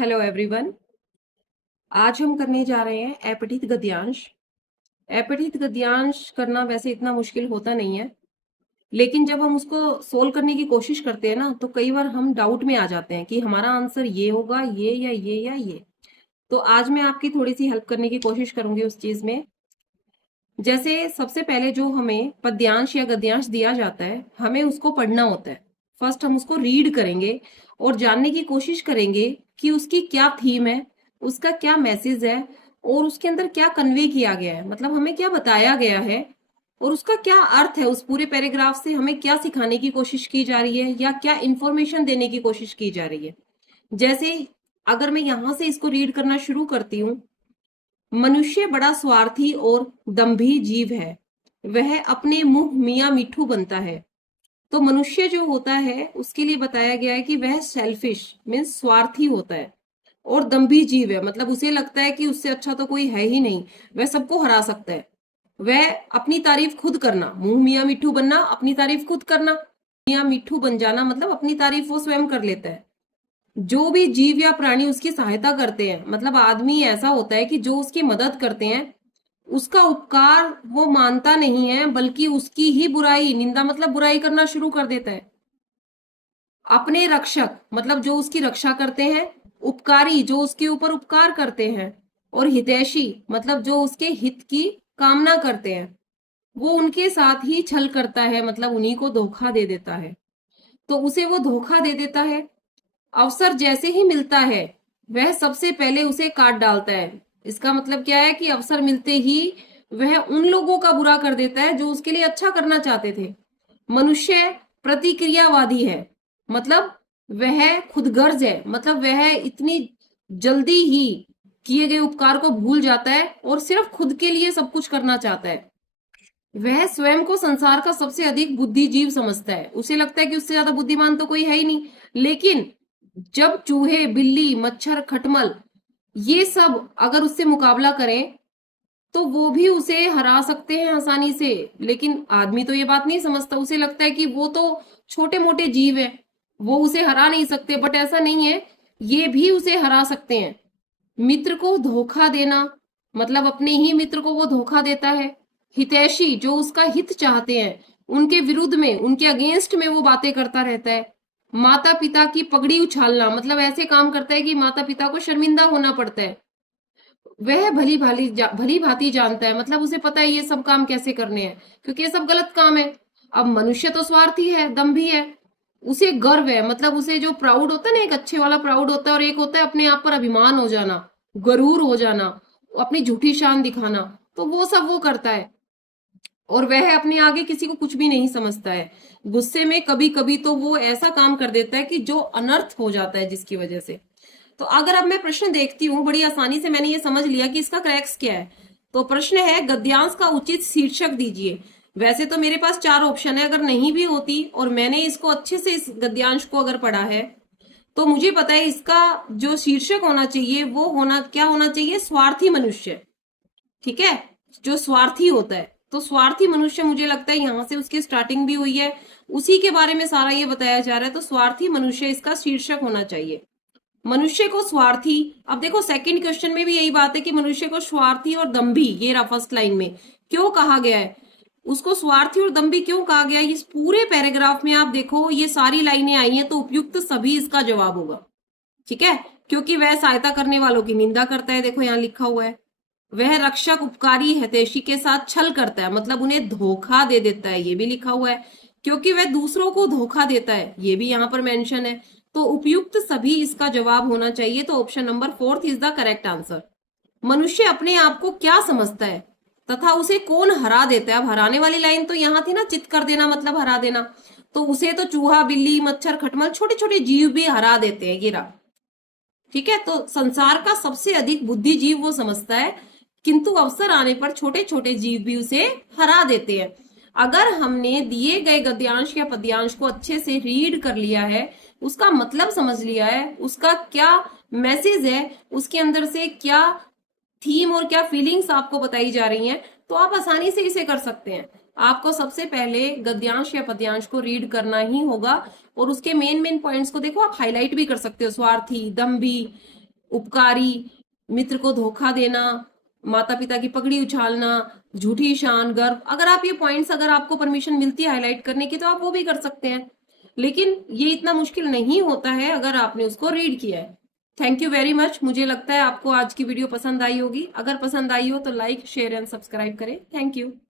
Hello everyone. आज हम करने जा रहे हैं अपठित गद्यांश। अपठित गद्यांश करना वैसे इतना मुश्किल होता नहीं है, लेकिन जब हम उसको सोल्व करने की कोशिश करते हैं ना, तो कई बार हम डाउट में आ जाते हैं कि हमारा आंसर ये होगा, ये या ये या ये। तो आज मैं आपकी थोड़ी सी हेल्प करने की कोशिश करूंगी उस चीज में। जैसे सबसे पहले जो हमें पद्यांश या गद्यांश दिया जाता है, हमें उसको पढ़ना होता है। फर्स्ट हम उसको रीड करेंगे और जानने की कोशिश करेंगे कि उसकी क्या थीम है, उसका क्या मैसेज है और उसके अंदर क्या कन्वे किया गया है, मतलब हमें क्या बताया गया है और उसका क्या अर्थ है। उस पूरे पैराग्राफ से हमें क्या सिखाने की कोशिश की जा रही है या क्या इंफॉर्मेशन देने की कोशिश की जा रही है। जैसे अगर मैं यहां से इसको रीड करना शुरू करती हूँ, मनुष्य बड़ा स्वार्थी और दंभी जीव है, वह अपने मुंह मियाँ मिट्ठू बनता है। तो मनुष्य जो होता है उसके लिए बताया गया है कि वह सेल्फिश मीन्स स्वार्थी होता है और दंभी जीव है, मतलब उसे लगता है कि उससे अच्छा तो कोई है ही नहीं, वह सबको हरा सकता है। वह अपनी तारीफ खुद करना, मुंह मियाँ मिट्ठू बनना, अपनी तारीफ खुद करना, मियाँ मिट्ठू बन जाना मतलब अपनी तारीफ वो स्वयं कर लेता है। जो भी जीव या प्राणी उसकी सहायता करते हैं, मतलब आदमी ऐसा होता है कि जो उसकी मदद करते हैं उसका उपकार वो मानता नहीं है, बल्कि उसकी ही बुराई, निंदा मतलब बुराई करना शुरू कर देता है। अपने रक्षक मतलब जो उसकी रक्षा करते हैं, उपकारी जो उसके ऊपर उपकार करते हैं, और हितैषी मतलब जो उसके हित की कामना करते हैं, वो उनके साथ ही छल करता है, मतलब उन्हीं को धोखा दे देता है। तो उसे वो धोखा दे देता है। अवसर जैसे ही मिलता है वह सबसे पहले उसे काट डालता है। इसका मतलब क्या है कि अवसर मिलते ही वह उन लोगों का बुरा कर देता है जो उसके लिए अच्छा करना चाहते थे। मनुष्य प्रतिक्रियावादी है, मतलब वह खुदगर्ज है, मतलब वह इतनी जल्दी ही किए गए उपकार को भूल जाता है और सिर्फ खुद के लिए सब कुछ करना चाहता है। वह स्वयं को संसार का सबसे अधिक बुद्धिजीव समझता है, उसे लगता है कि उससे ज्यादा बुद्धिमान तो कोई है ही नहीं। लेकिन जब चूहे, बिल्ली, मच्छर, खटमल ये सब अगर उससे मुकाबला करें तो वो भी उसे हरा सकते हैं आसानी से। लेकिन आदमी तो ये बात नहीं समझता, उसे लगता है कि वो तो छोटे मोटे जीव है, वो उसे हरा नहीं सकते। बट ऐसा नहीं है, ये भी उसे हरा सकते हैं। मित्र को धोखा देना मतलब अपने ही मित्र को वो धोखा देता है। हितैषी जो उसका हित चाहते हैं, उनके विरुद्ध में, उनके अगेंस्ट में वो बातें करता रहता है। माता पिता की पगड़ी उछालना मतलब ऐसे काम करता है कि माता पिता को शर्मिंदा होना पड़ता है। वह भली भांति जानता है, मतलब उसे पता है ये सब काम कैसे करने हैं, क्योंकि ये सब गलत काम है। अब मनुष्य तो स्वार्थी है, दम्भी है, उसे गर्व है, मतलब उसे जो प्राउड होता है ना, एक अच्छे वाला प्राउड होता है और एक होता है अपने आप पर अभिमान हो जाना, गरूर हो जाना, अपनी झूठी शान दिखाना। तो वो सब वो करता है और वह अपने आगे किसी को कुछ भी नहीं समझता है। गुस्से में कभी कभी तो वो ऐसा काम कर देता है कि जो अनर्थ हो जाता है, जिसकी वजह से। तो अगर अब मैं प्रश्न देखती हूँ, बड़ी आसानी से मैंने ये समझ लिया कि इसका क्रैक्स क्या है। तो प्रश्न है, गद्यांश का उचित शीर्षक दीजिए। वैसे तो मेरे पास चार ऑप्शन है, अगर नहीं भी होती और मैंने इसको अच्छे से इस गद्यांश को अगर पढ़ा है तो मुझे पता है इसका जो शीर्षक होना चाहिए वो होना क्या होना चाहिए, स्वार्थी मनुष्य। ठीक है, जो स्वार्थी होता है, तो स्वार्थी मनुष्य मुझे लगता है यहां से उसकी स्टार्टिंग भी हुई है, उसी के बारे में सारा ये बताया जा रहा है। तो स्वार्थी मनुष्य इसका शीर्षक होना चाहिए। मनुष्य को स्वार्थी, अब देखो सेकंड क्वेश्चन में भी यही बात है कि मनुष्य को स्वार्थी और दंभी, ये रहा फर्स्ट लाइन में क्यों कहा गया है, उसको स्वार्थी और दंभी क्यों कहा गया है, इस पूरे पैराग्राफ में आप देखो ये सारी लाइनें आई हैं, तो उपयुक्त सभी इसका जवाब होगा। ठीक है, क्योंकि वह सहायता करने वालों की निंदा करता है, देखो यहाँ लिखा हुआ है। वह रक्षक, उपकारी, हितैषी के साथ छल करता है, मतलब उन्हें धोखा दे देता है, ये भी लिखा हुआ है। क्योंकि वह दूसरों को धोखा देता है, ये भी यहाँ पर मेंशन है। तो उपयुक्त सभी इसका जवाब होना चाहिए। तो option number fourth is the correct answer. मनुष्य अपने आप को क्या समझता है तथा उसे कौन हरा देता है। अब हराने वाली लाइन तो यहाँ थी ना, चित कर देना मतलब हरा देना, तो उसे तो चूहा, बिल्ली, मच्छर, खटमल, छोटे छोटे जीव भी हरा देते हैं, ये रहा। ठीक है, तो संसार का सबसे अधिक बुद्धिजीव वो समझता है, किंतु अवसर आने पर छोटे छोटे जीव भी उसे हरा देते हैं। अगर हमने दिए गए गद्यांश या पद्यांश को अच्छे से रीड कर लिया है, उसका मतलब समझ लिया है, उसका क्या मैसेज है, उसके अंदर से क्या थीम और क्या फीलिंग्स आपको बताई जा रही हैं, तो आप आसानी से इसे कर सकते हैं। आपको सबसे पहले गद्यांश या पद्यांश को रीड करना ही होगा और उसके मेन मेन पॉइंट्स को देखो, आप हाईलाइट भी कर सकते हो, स्वार्थी, दंभी, उपकारी, मित्र को धोखा देना, माता पिता की पगड़ी उछालना, झूठी शान, गर्व, अगर आप ये पॉइंट्स अगर आपको परमिशन मिलती है हाईलाइट करने की तो आप वो भी कर सकते हैं, लेकिन ये इतना मुश्किल नहीं होता है अगर आपने उसको रीड किया है। Thank you very much. मुझे लगता है आपको आज की वीडियो पसंद आई होगी। अगर पसंद आई हो तो लाइक, शेयर एंड सब्सक्राइब करें। Thank you.